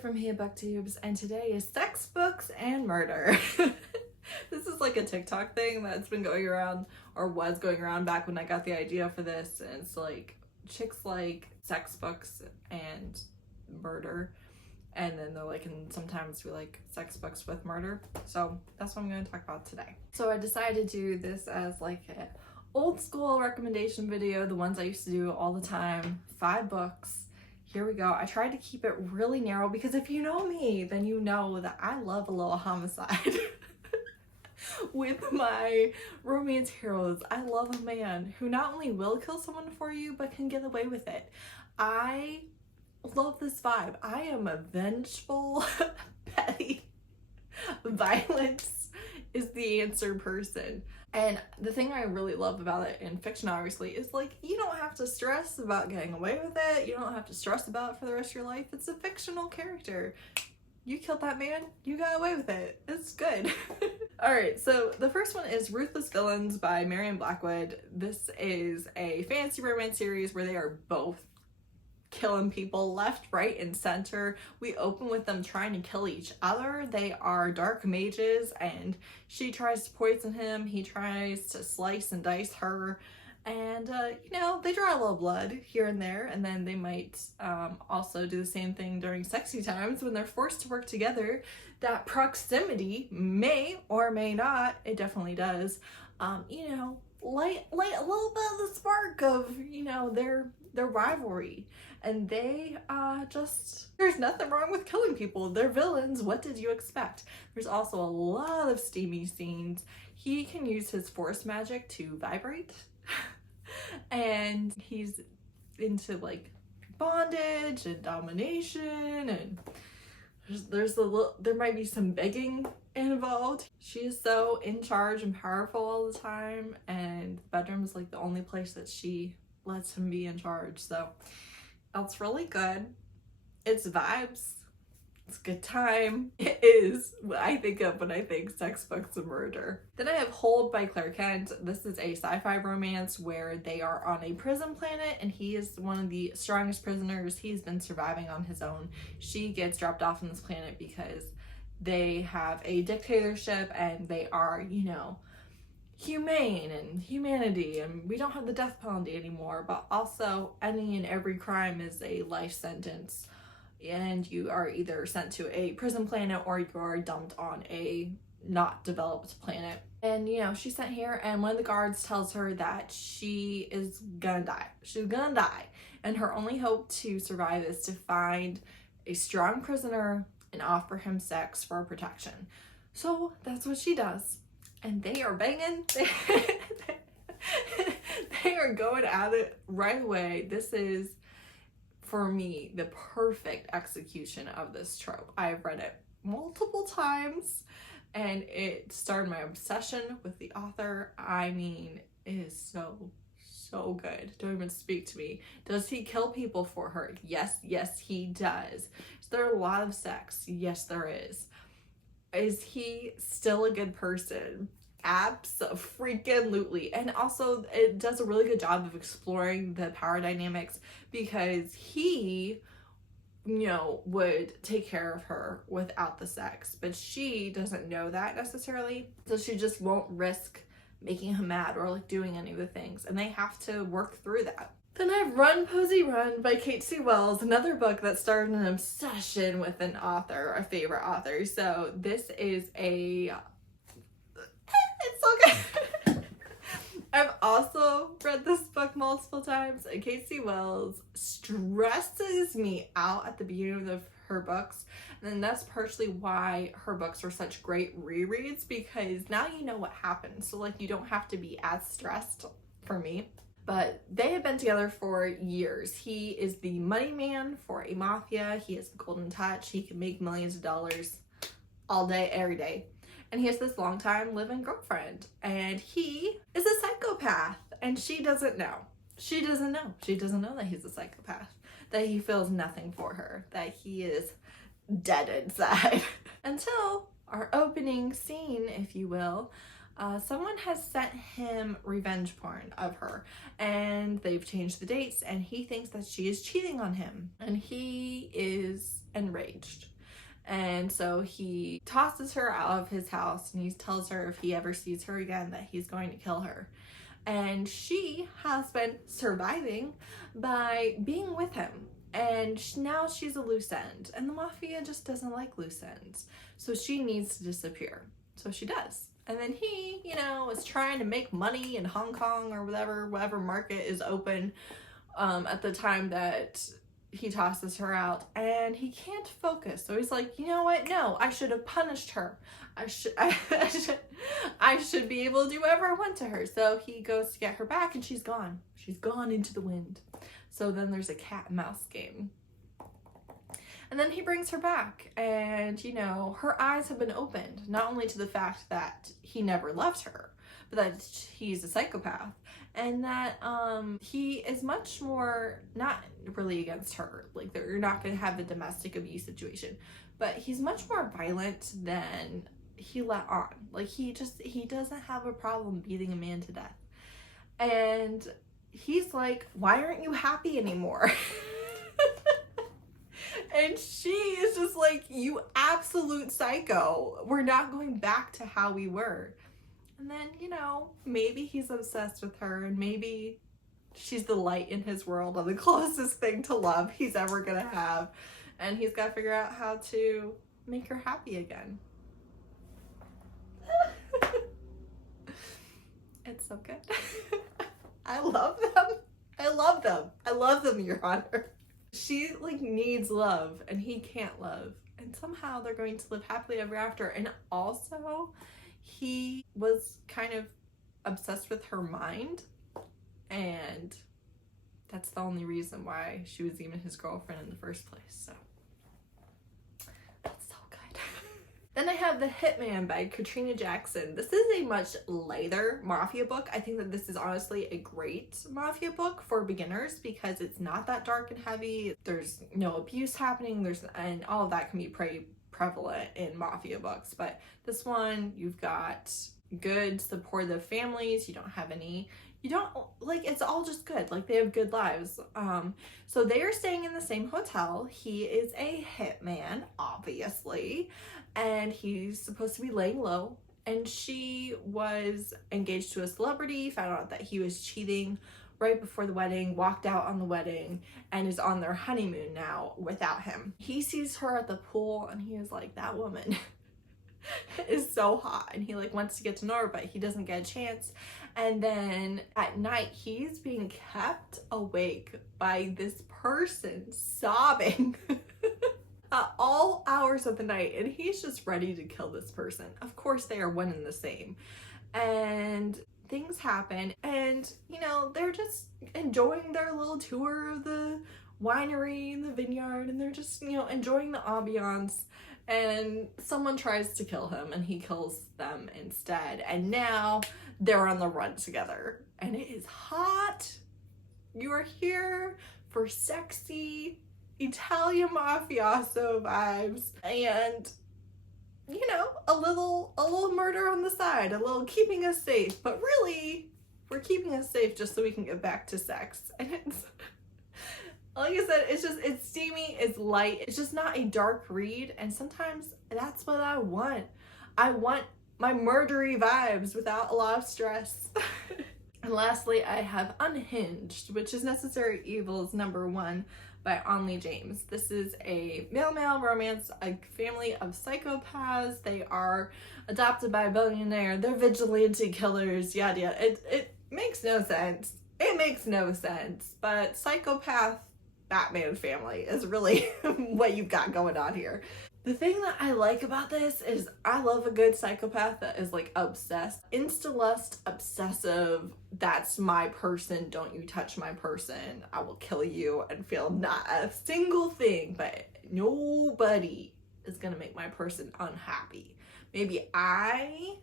from here, booktubes, and today is sex, books, and murder. This is like a TikTok thing that's been going around, or was going around back when I got the idea for this, and it's like chicks like sex books and murder, and then they're like, and sometimes we like sex books with murder. So that's what I'm going to talk about today. So I decided to do this as like an old school recommendation video, the ones I used to do all the time. 5 books. Here we go. I tried to keep it really narrow because if you know me, then you know that I love a little homicide. With my romance heroes, I love a man who not only will kill someone for you, but can get away with it. I love this vibe. I am a vengeful, petty, violence is the answer person. And the thing I really love about it in fiction, obviously, is like, you don't have to stress about getting away with it. You don't have to stress about it for the rest of your life. It's a fictional character. You killed that man, you got away with it. It's good. Alright, so the first one is Ruthless Villains by Marion Blackwood. This is a fantasy romance series where they are both killing people left, right, and center. We open with them trying to kill each other. They are dark mages, and she tries to poison him. He tries to slice and dice her. And, you know, they draw a little blood here and there, and then they might also do the same thing during sexy times when they're forced to work together. That proximity may or may not, it definitely does, you know, light a little bit of the spark of, you know, their rivalry. And they there's nothing wrong with killing people. They're villains. What did you expect? There's also a lot of steamy scenes. He can use his force magic to vibrate. And he's into like bondage and domination, and there might be some begging involved. She is so in charge and powerful all the time, and the bedroom is like the only place that she lets him be in charge. So that's really good. It's vibes. It's a good time. It is what I think of when I think sex, books, and murder. Then I have Hold by Kent. This is a sci-fi romance where they are on a prison planet, and he is one of the strongest prisoners. He's been surviving on his own. She gets dropped off on this planet because they have a dictatorship and they are, you know, humane and humanity, and we don't have the death penalty anymore, but also any and every crime is a life sentence. And you are either sent to a prison planet or you are dumped on a not developed planet. And you know, she's sent here, and one of the guards tells her that she is gonna die. She's gonna die. And her only hope to survive is to find a strong prisoner and offer him sex for protection. So that's what she does. And they are banging. They are going at it right away. This is, for me, the perfect execution of this trope. I've read it multiple times, and it started my obsession with the author. I mean, it is so good. Don't even speak to me. Does he kill people for her? Yes, he does. Is there a lot of sex? Yes, there is. Is he still a good person? Abso-freaking-lutely. And also it does a really good job of exploring the power dynamics, because he, you know, would take care of her without the sex, but she doesn't know that necessarily, so she just won't risk making him mad or like doing any of the things, and they have to work through that. Then I have Run, Posy, Run by Cate Wells, another book that started an obsession with an author, a favorite author. So this is it's so good. I've also read this book multiple times. Cate Wells stresses me out at the beginning of her books, and that's partially why her books are such great rereads, because now you know what happened, so like you don't have to be as stressed, for me. But they have been together for years. He is the money man for a mafia. He has the golden touch. He can make millions of dollars all day, every day. And he has this long-time living girlfriend, and he is a psychopath, and she doesn't know. She doesn't know. She doesn't know that he's a psychopath, that he feels nothing for her, that he is dead inside. Until our opening scene, if you will, someone has sent him revenge porn of her, and they've changed the dates, and he thinks that she is cheating on him, and he is enraged. And so he tosses her out of his house, and he tells her if he ever sees her again that he's going to kill her. And she has been surviving by being with him. And now she's a loose end. And the mafia just doesn't like loose ends. So she needs to disappear. So she does. And then he, is trying to make money in Hong Kong or whatever market is open at the time that he tosses her out, and he can't focus. So he's like, you know what? No, I should have punished her. I should be able to do whatever I want to her. So he goes to get her back, and she's gone. She's gone into the wind. So then there's a cat and mouse game. And then he brings her back, and, her eyes have been opened, not only to the fact that he never loved her, but that he's a psychopath, and that he is much more, not really against her, like they're not going to have a domestic abuse situation, but he's much more violent than he let on. Like, he doesn't have a problem beating a man to death. And he's like, why aren't you happy anymore? And she is just like, you absolute psycho. We're not going back to how we were. And then, maybe he's obsessed with her, and maybe she's the light in his world, and the closest thing to love he's ever gonna have. And he's got to figure out how to make her happy again. It's so good. I love them. I love them. I love them, Your Honor. She needs love, and he can't love, and somehow they're going to live happily ever after. And also, he was kind of obsessed with her mind, and that's the only reason why she was even his girlfriend in the first place. So that's so good. Then I have The Hitman by Katrina Jackson. This is a much lighter mafia book. I think that this is honestly a great mafia book for beginners because it's not that dark and heavy. There's no abuse happening. And all of that can be pretty prevalent in mafia books. But this one, you've got good supportive families. It's all just good. They have good lives. So they are staying in the same hotel. He is a hitman, obviously, and he's supposed to be laying low. And she was engaged to a celebrity, found out that he was cheating right before the wedding, walked out on the wedding, and is on their honeymoon now without him. He sees her at the pool, and he is like, that woman is so hot, and he wants to get to know her, but he doesn't get a chance. And then at night, he's being kept awake by this person sobbing at all hours of the night, and he's just ready to kill this person. Of course, they are one and the same. And things happen, and they're just enjoying their little tour of the winery and the vineyard, and they're just enjoying the ambiance. And someone tries to kill him, and he kills them instead. And now they're on the run together. And it is hot. You are here for sexy Italian mafioso vibes. And, a little murder on the side. A little keeping us safe. But really, we're keeping us safe just so we can get back to sex. And it's... like I said, it's steamy, it's light, it's just not a dark read, and sometimes that's what I want. I want my murdery vibes without a lot of stress. And lastly, I have Unhinged, which is Necessary Evils #1 by Onley James. This is a male-male romance, a family of psychopaths. They are adopted by a billionaire, they're vigilante killers, yada yada. It makes no sense. It makes no sense, but psychopath Batman family is really what you've got going on here. The thing that I like about this is I love a good psychopath that is obsessed. Insta-lust, obsessive, that's my person, don't you touch my person, I will kill you, and feel not a single thing, but nobody is gonna make my person unhappy. Maybe I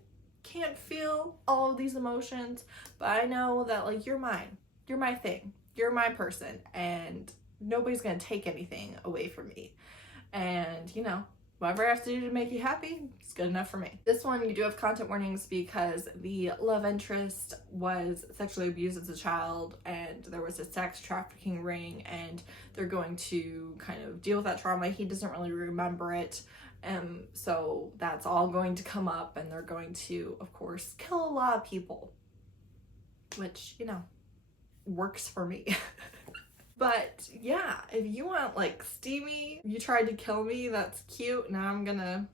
can't feel all of these emotions, but I know that you're mine, you're my thing, you're my person, and nobody's gonna take anything away from me. And whatever I have to do to make you happy, it's good enough for me. This one, you do have content warnings because the love interest was sexually abused as a child and there was a sex trafficking ring, and they're going to kind of deal with that trauma. He doesn't really remember it. So that's all going to come up, and they're going to, of course, kill a lot of people, which, you know, works for me. But yeah, if you want like steamy, you tried to kill me, that's cute, now I'm gonna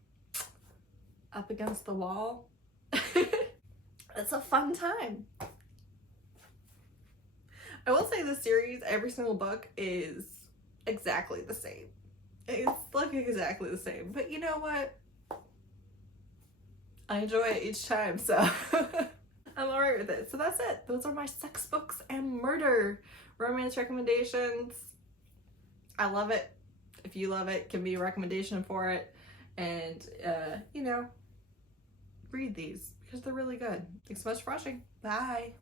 up against the wall. It's a fun time. I will say the series, every single book is exactly the same. It's like exactly the same, but you know what? I enjoy it each time, so I'm alright with it. So that's it. Those are my sex books and murder romance recommendations. I love it. If you love it, give me a recommendation for it. And, you know, read these because they're really good. Thanks so much for watching. Bye.